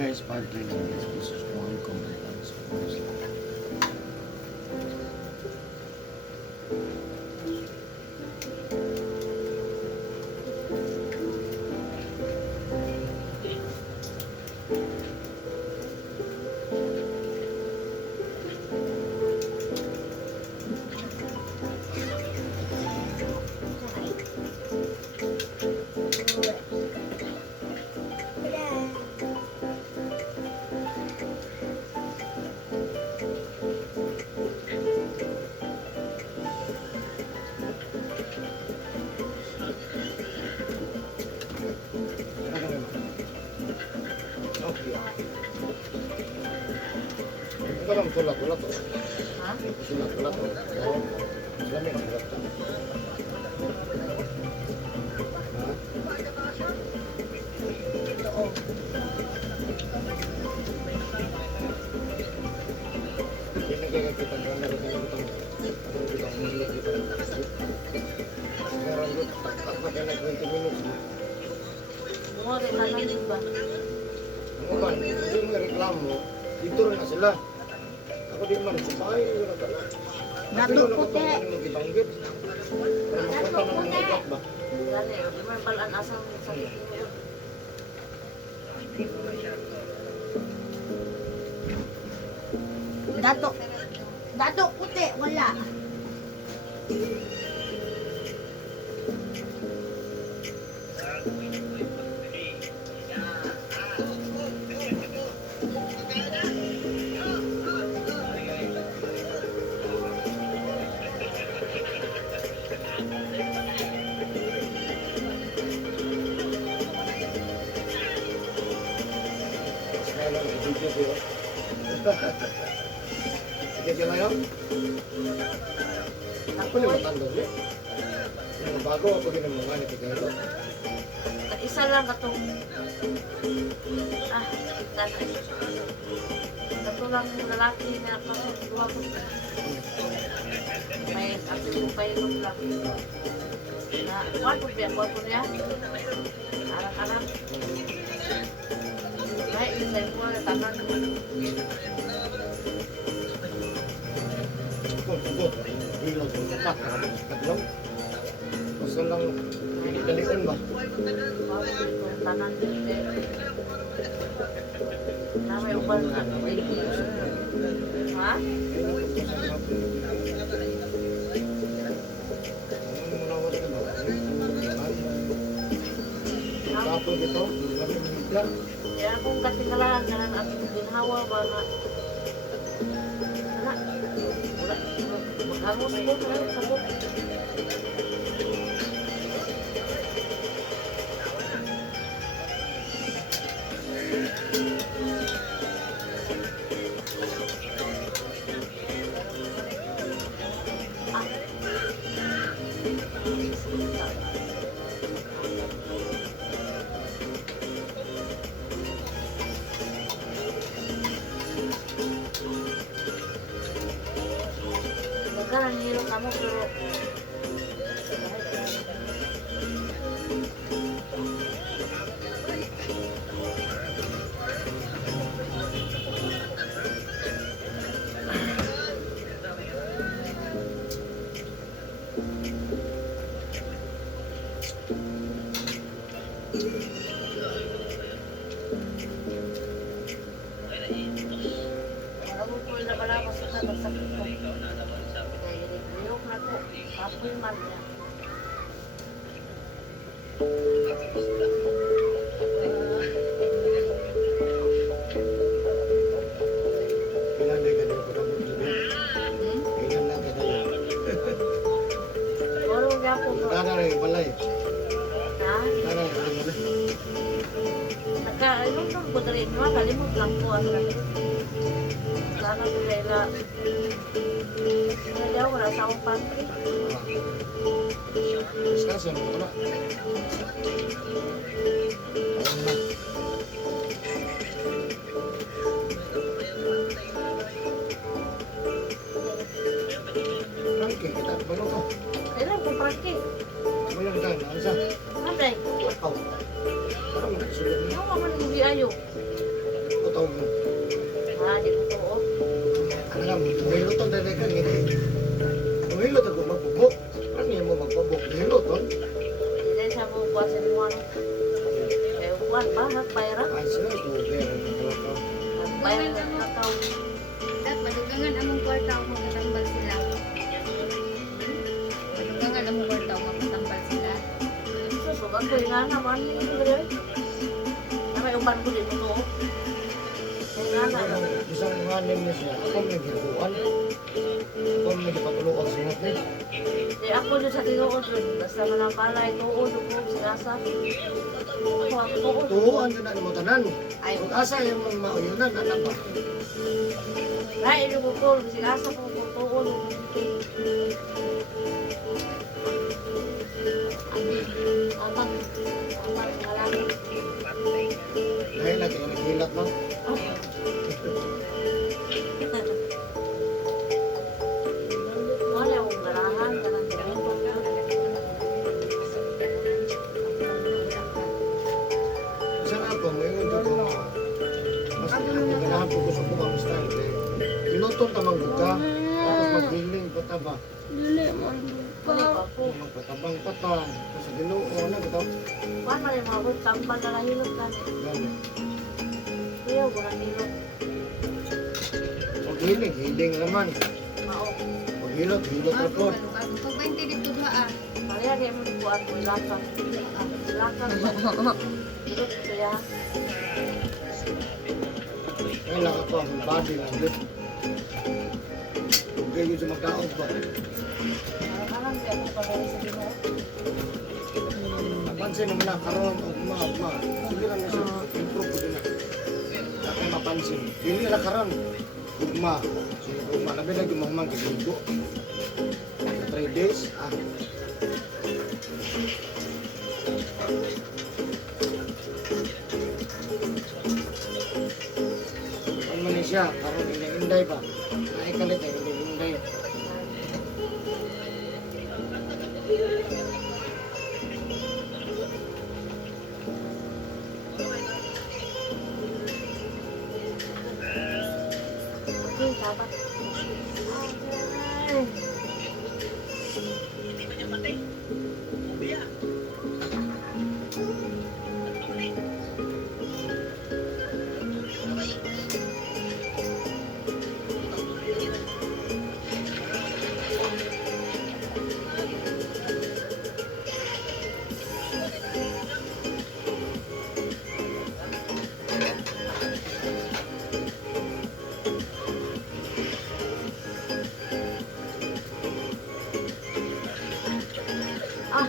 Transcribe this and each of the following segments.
guys, part 3 na guys. This is one combatants. Ito lang tulat-tulat to. Ha? Tulat-tulat to. Sila may tulat to. Oo. Hindi kaya kita na rin itong minute ito. Meron doon, taktak na kaya 20 minutes. Bungo rin na lang yun ba? Ano man, hindi mo reklamo, dito rin na sila. Ako di man, sa bahay nyo na pala. Dato puti. Ibanggit. Para mapunta na ng ugat ba? Gani, di man palaan asang sakit mo. Dato puti, wala. Sige sila yun? Ako Ako, yung matando niya. Yung bago ako ginamunga ni Kigalo. isa lang katong kita na isa. Kato lang yung lalaki na pasuwa ko. May atong pailog lang. Na, kwarto niya. Anak-anak. Ay, isay mo na tanan. Pagod. Bilang sa katak. Katlang. Basta lang dalion ba? Tanan dito. Na may ubal na. May kilos. Ha? Tapos ito, lang. Kaya kung katinggalan na lang at ginhawa ba na wala. Maghangos po na sa buhok. Magkaroon nilo ka mo pero ako po na pala kasi sa pagsakit ko. Kaya niliyok na ko. Kapoy man niya. Kailan na ganun ko kami sabi. Kailan lang kita lang. Puro niya po ba? Tara rin balay. Ha? Tara rin balay. Nagka-ilong ko rin mo. Kalimot lang po. Sana ko kaya daw wala sa akong pantry. Discussion mo na. Ranking kita, balo ka. Kailan kong prangki? Ano lang dyan, ano sa? Anday? Lakaw. Parang nagsulit niya. Ano ka man hindi ayo? butaw mo. Ha, di ko tuo. Ano nga, may luto na rin ka, hindi. May luto ko magbubok. Ano niya mo magbubok? May luto? Hindi siya mo buwan sa buwan. Kaya buwan ba? Nagbayra? Ay, sila ito, pero naglalakaw. Nagbayra na nakaw. At madugangan among kwarta o magkatambal sila. Madugangan among kwarta o magkatambal sila. Susugan ko yung nga naman. Na may uban ko dito to. Kaya nga na. Isang nganin niya siya, ako may ginagawan. Ako may gipatulungan sa natin. Di ako dyan sa tinuod rin. Basta manapala ituod ko sinasa. Ako ang tuod. Tuhuan ka na mo tanan. Ay, Kung asa yung mga mauyunan, anak ba? na ilo ko ko. Sinasa ko ko tuod. Atak. Atak nga lang. Dahil lagi yung naghilat mo. Wala akong garahan. Ganang ganito. Isang ako, may yung ko. Mas ganahan po gusto ko ang style. Inuton tamang buka. Tapos mag-healing pa ba? Kani pa po. Magpatabang patang. Tapos ginoo na ito. Paano rin mga po? Tambal na nahilot ka. Ganun. Kuya, wala nilot. Mag-healing, healing naman. Mao. Mag-hilot, hilot ako. Pag 20 dito ba ah? Kaya di mo buwan mo ilakan. Ilakan ba? Hilot ko ya. Ngayon lang ako, ang body lang din. Huwag kayo sa magkaog ba? Parang di ako pagawin sa Ginoo. Napansin naman na karoon, ugma. Sige lang na siya, improve ko din na. Dati mapansin. Dili na karoon, ugma. Sige, ugma. Labi na gumamang gigigo. 3 days, Ano man siya, karoon inday pa. Naikalit ay inday. Okay, dapat. Ay. Ah.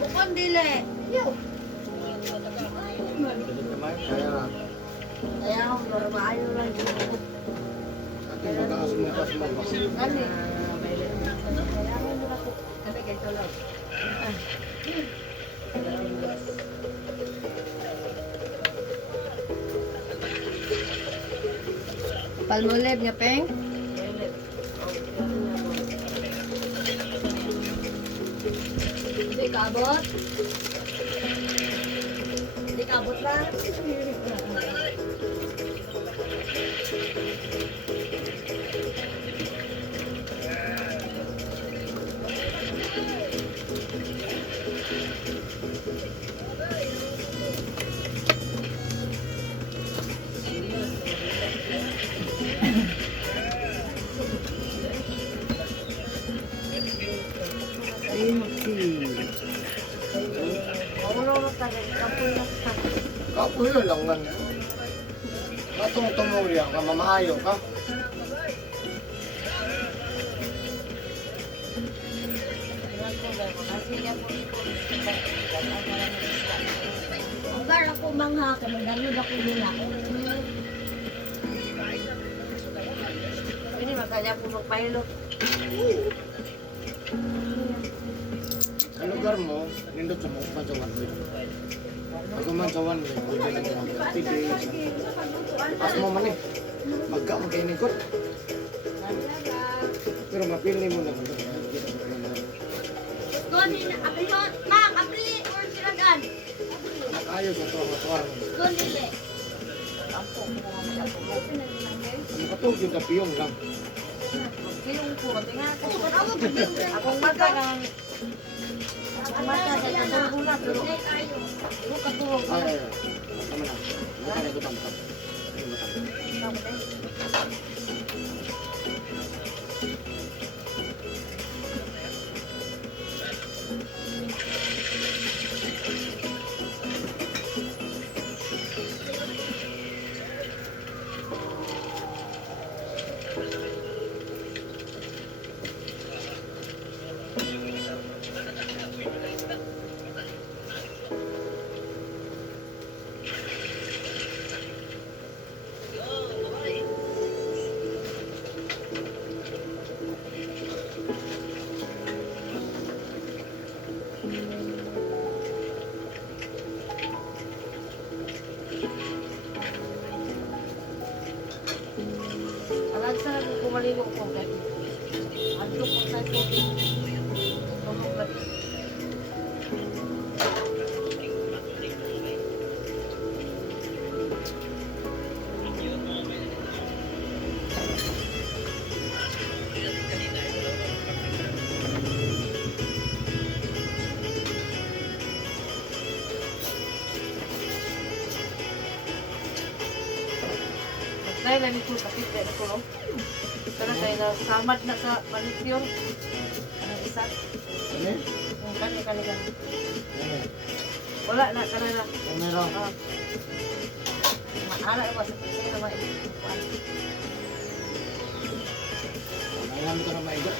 Bukon dili. Yo. Dalit naman, kaya Kaya ako maayo lang dito. ating mag-aasumukas mo ba? Gani. Kaya ako muna ko. Kasi ganito lang. Palmolive nga peng. Hindi kabot. Hindi kabot lang. Maulong ka rin. Kapoy na ka. Kapuyo lang man. Katong tumulya ka, mamaayo ka. Ugar ako mangha kay magdangod ako nila. Ini maka kanya po magpahilot. Sa lugar mo, nindot sa mga sa one way. Pag man sa one way, pwede lang yung mga 30 days. Pas mo man eh. Magka mo kayo nikot. Pero mapili mo naman. Doon din, apli mo, ma'am, apli, or siragan. Nakayos sa tuwa mo. Doon dili. Ampo po mga matulog. Nakatog yung tapiyong lang. Magkilong po, matinga ko. Ako, Akong mata kang... Akong mata sa katulog na, pero... kayo. Pero katulog na. Ay, tama na. Bukan na ito tamtam. Alag sa kumaligo ko. Adto ko sa tubig. Tulog na. Dahil lang ito sa pit, kaya ko, no? Pero kaya na samad na sa manicure. Anong isa? Ano eh? Kani. Ano eh? Wala na, kana na. Ano meron? Maala ba sa pit, kaya naman ikuan. Alam ko na maiga.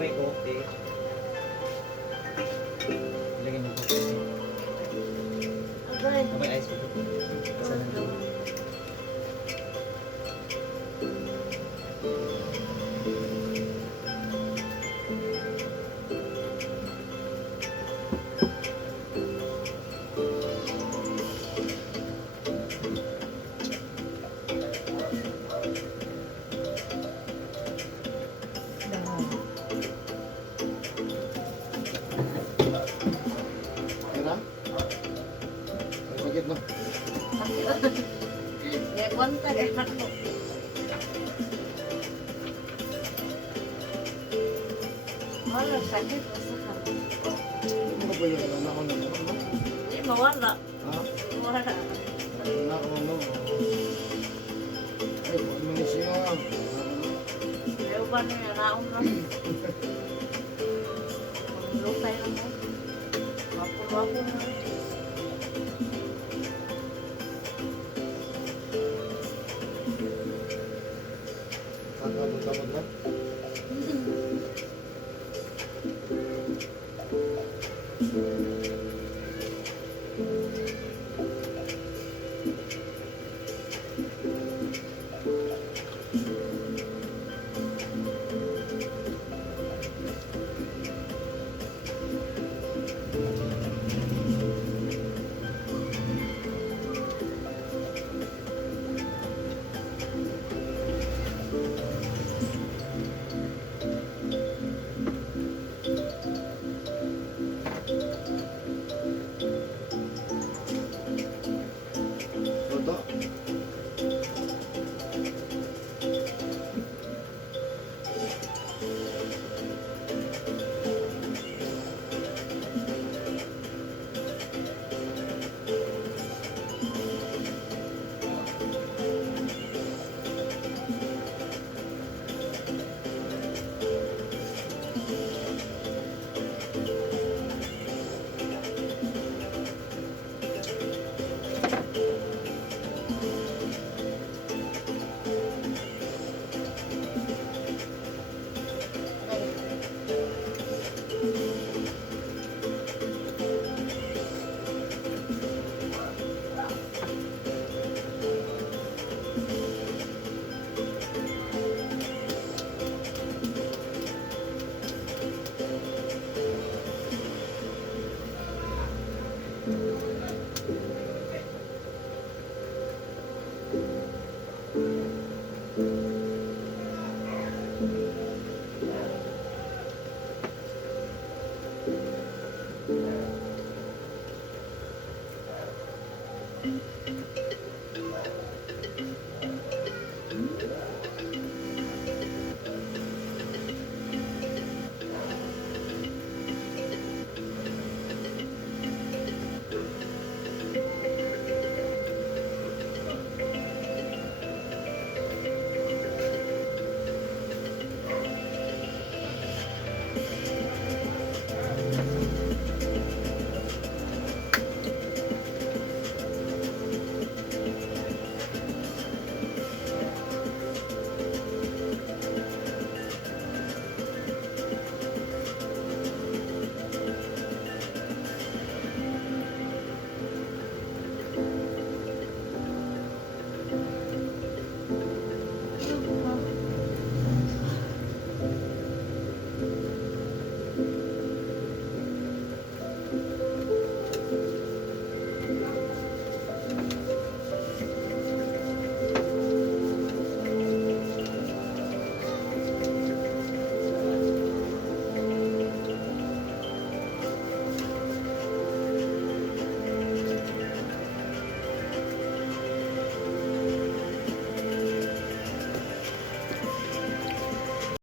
May kopi. Ilagay mo kopi. Agay. May ice cream. Yan na. Sakit na. Lepon ka rin ako. Wala, sakit. Masakit. Ano ba yan? Anak ko na. Hindi, mawala. Ha? Wala. Anak ko na. Ay, pag mo siya. Ayaw ba niya? Naon na. Lukay na mo. Mapulo ako na.